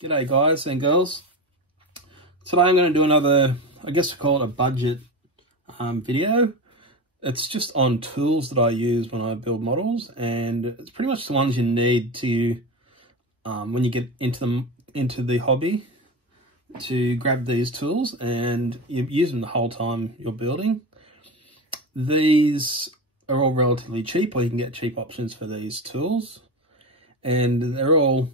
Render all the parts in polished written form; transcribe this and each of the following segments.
G'day guys and girls. Today I'm going to do another, I guess we call it a budget video. It's just on tools that I use when I build models, and it's pretty much the ones you need to, when you get into the hobby, to grab these tools, and you use them the whole time you're building. These are all relatively cheap, or you can get cheap options for these tools, and they're all,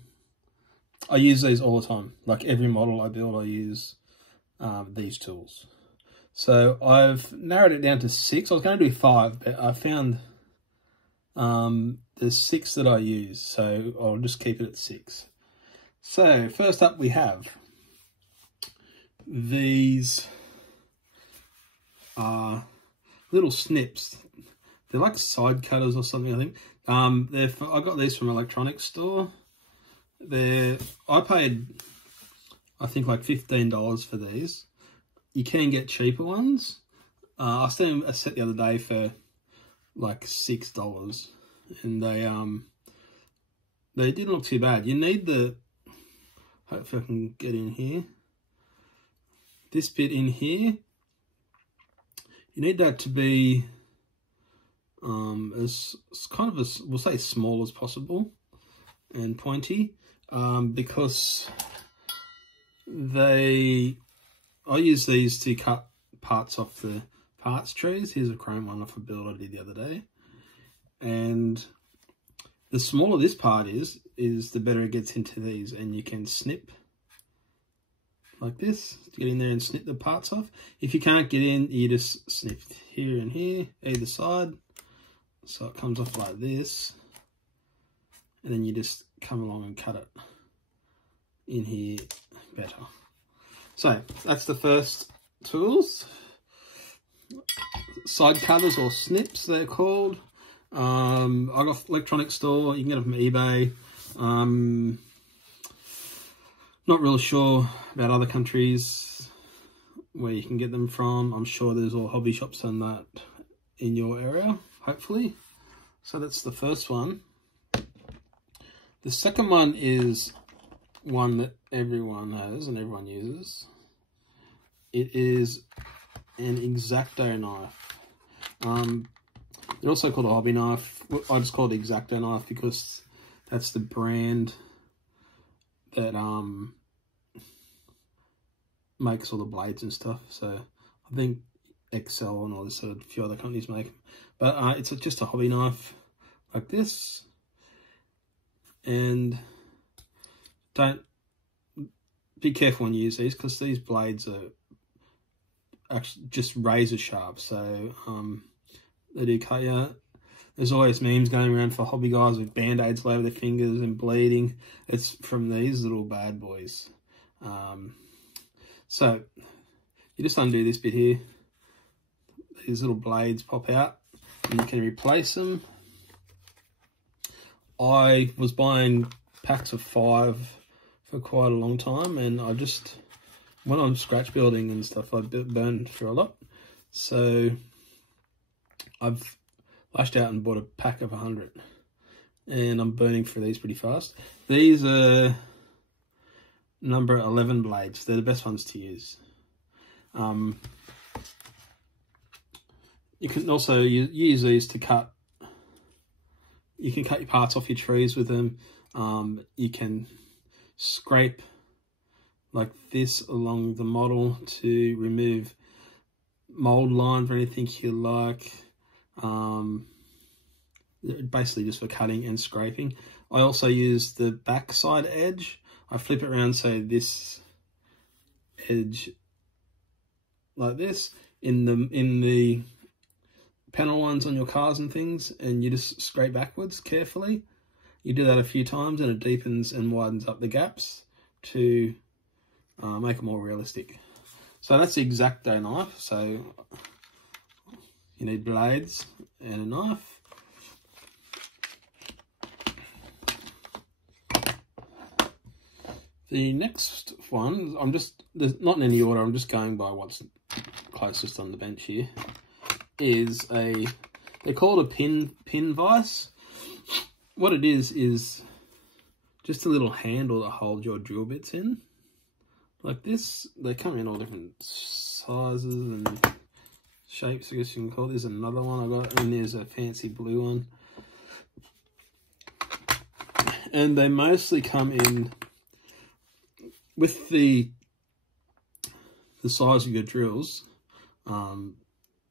I use these all the time. Like every model I build, I use these tools. So I've narrowed it down to 6. I was going to do 5, but I found there's 6 that I use, so I'll just keep it at 6. So first up we have these little snips. They're like side cutters or something, I think. I got these from an electronics store. I paid, I think, like $15 for these. You can get cheaper ones. I saw them a set the other day for like $6, and they didn't look too bad. You need the, hopefully I can get in here, this bit in here. You need that to be as kind of as, we'll say, small as possible and pointy, because I use these to cut parts off the parts trees. Here's a chrome one off a build I did the other day, and the smaller this part is the better it gets into these, and you can snip like this to get in there and snip the parts off. If you can't get in, you just snip here and here, either side, so it comes off like this, and then you just come along and cut it in here better. So that's the first tools, side cutters or snips they're called. I got electronics store, you can get them from eBay. Not real sure about other countries where you can get them from. I'm sure there's all hobby shops and that in your area, hopefully. So that's the first one. The second one is one that everyone has and everyone uses. It is an X-Acto knife. They're also called a hobby knife. I just call it X-Acto knife because that's the brand that makes all the blades and stuff. So I think Excel and all this sort of few other companies make them. But it's just a hobby knife like this. And don't be careful when you use these, because these blades are actually just razor sharp, so they do cut you. There's always memes going around for hobby guys with band-aids all over their fingers and bleeding. It's from these little bad boys. So you just undo this bit here. These little blades pop out and you can replace them. I was buying packs of 5 for quite a long time, and I just, when I'm scratch building and stuff, I burn through a lot. So I've lashed out and bought a pack of 100, and I'm burning through these pretty fast. These are number 11 blades. They're the best ones to use. You can also use these to cut. You can cut your parts off your trees with them. You can scrape like this along the model to remove mold lines or anything you like. Basically just for cutting and scraping. I also use the backside edge. I flip it around so this edge like this in the panel ones on your cars and things, and you just scrape backwards carefully. You do that a few times and it deepens and widens up the gaps to make it more realistic. So that's the X-Acto knife. So you need blades and a knife. The next one, there's not in any order, I'm just going by what's closest on the bench here, is they're called a pin vise. What it is just a little handle that holds your drill bits in, like this. They come in all different sizes and shapes, I guess you can call it. There's another one I got, and there's a fancy blue one. And they mostly come in with the size of your drills. You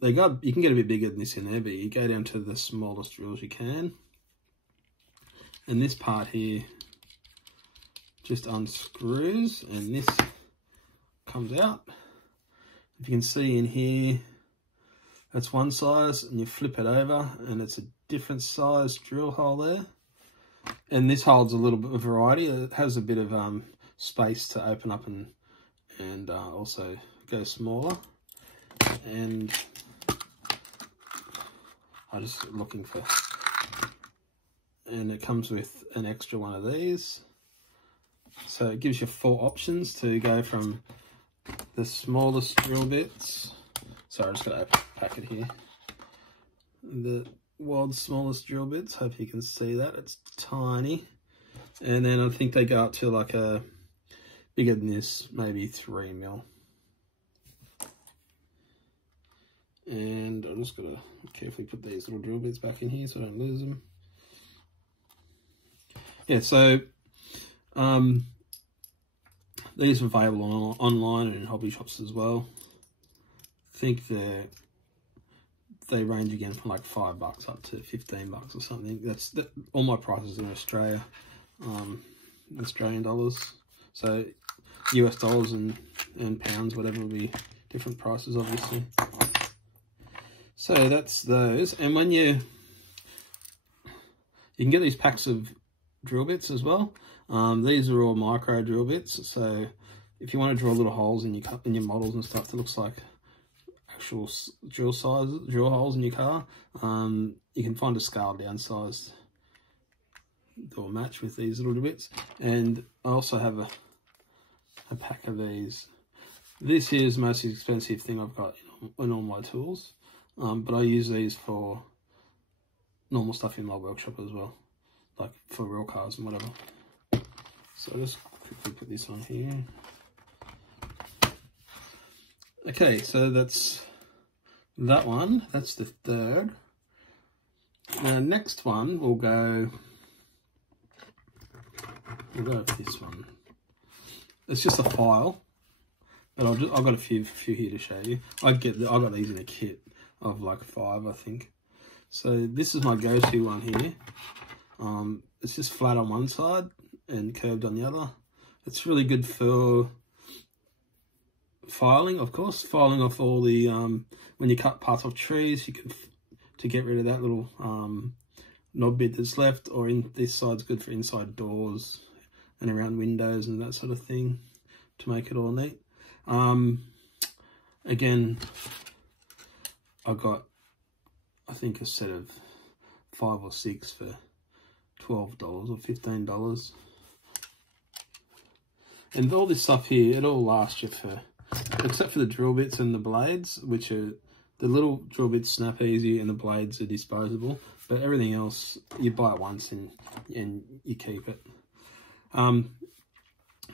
can get a bit bigger than this in there, but you go down to the smallest drills you can. And this part here just unscrews, and this comes out. If you can see in here, that's one size, and you flip it over and it's a different size drill hole there. And this holds a little bit of variety. It has a bit of space to open up and also go smaller. And I'm just looking for, and it comes with an extra one of these. So it gives you 4 options to go from the smallest drill bits. Sorry, I'm just going to open the packet here. The world's smallest drill bits. Hope you can see that. It's tiny. And then I think they go up to like a bigger than this, maybe 3 mil. And I'm just going to carefully put these little drill bits back in here so I don't lose them. Yeah, so these are available online and in hobby shops as well. I think they range again from like $5 up to $15 or something. That's all my prices in Australia, Australian dollars. So US dollars and pounds, whatever, will be different prices, obviously. So that's those. And when you can get these packs of drill bits as well. These are all micro drill bits. So if you want to drill little holes in your models and stuff that looks like actual drill holes in your car, you can find a scaled down size that will match with these little bits. And I also have a pack of these. This is the most expensive thing I've got in all my tools, but I use these for normal stuff in my workshop as well, like for real cars and whatever. So I'll just quickly put this on here. Okay, so that's that one. That's the third. Now next one we'll go with this one. It's just a file, but I've got a few here to show you. I got these in a kit of like 5, I think. So this is my go-to one here. It's just flat on one side and curved on the other. It's really good for filing, of course, filing off all the when you cut parts off trees, you can to get rid of that little knob bit that's left. Or this side's good for inside doors and around windows and that sort of thing, to make it all neat. Again, I got, I think, a set of 5 or 6 for $12 or $15. And all this stuff here, it all lasts you for, except for the drill bits and the blades, which are, the little drill bits snap easy and the blades are disposable, but everything else you buy it once and you keep it. The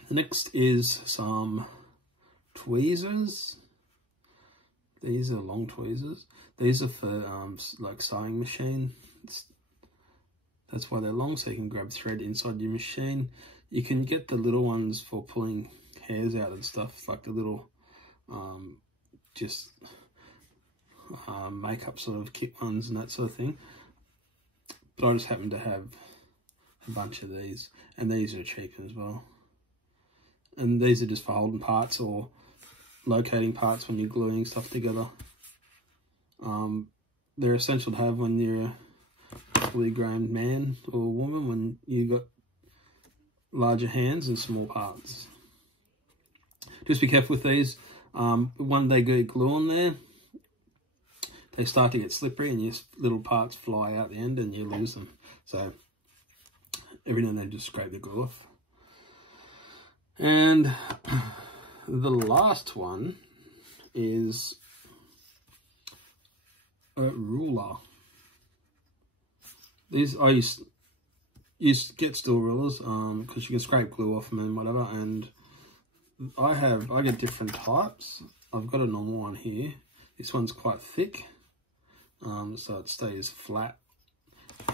next is some tweezers. These are long tweezers. These are for like sewing machine. That's why they're long, so you can grab thread inside your machine. You can get the little ones for pulling hairs out and stuff, like the little makeup sort of kit ones and that sort of thing. But I just happen to have a bunch of these, and these are cheap as well. And these are just for holding parts or locating parts when you're gluing stuff together. They're essential to have when you're a fully grown man or woman, when you got larger hands and small parts. Just be careful with these. When they get glue on there, they start to get slippery and your little parts fly out the end and you lose them. So every now and then just scrape the glue off. And the last one is a ruler. These I use get steel rulers because you can scrape glue off them and whatever. And I get different types. I've got a normal one here. This one's quite thick, so it stays flat.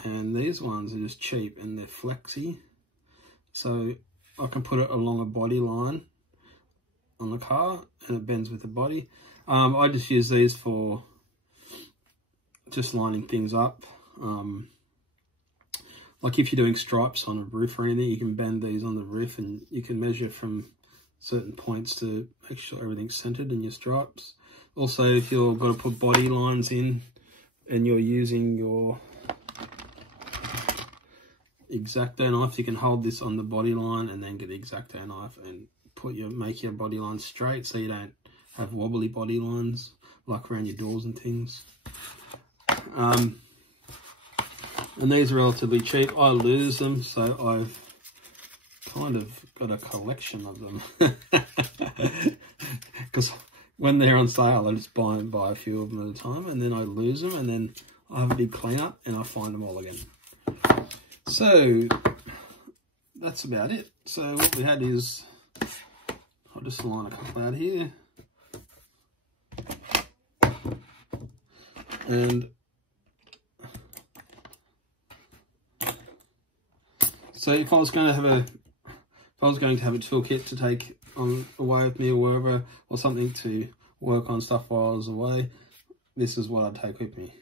And these ones are just cheap and they're flexy, so I can put it along a body line on the car and it bends with the body. I just use these for just lining things up. Like if you're doing stripes on a roof or anything, you can bend these on the roof and you can measure from certain points to make sure everything's centered in your stripes. Also, if you've got to put body lines in and you're using your X-Acto knife, you can hold this on the body line and then get the X-Acto knife and make your body line straight so you don't have wobbly body lines like around your doors and things. And these are relatively cheap. I lose them, so I've kind of got a collection of them. Because when they're on sale, I just buy a few of them at a time, and then I lose them, and then I have a big clean up and I find them all again. So that's about it. So what we had is, I'll just line a couple out here. And so if I was going to have a toolkit to take away with me or wherever, or something to work on stuff while I was away, this is what I'd take with me.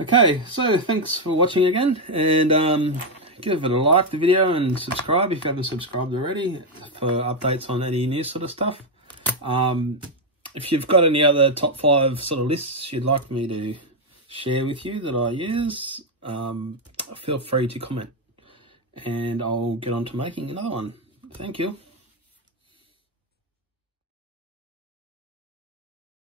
Okay, so thanks for watching again, and give it a like, the video, and subscribe if you haven't subscribed already for updates on any new sort of stuff. If you've got any other top 5 sort of lists you'd like me to share with you that I use, feel free to comment and I'll get on to making another one. Thank you.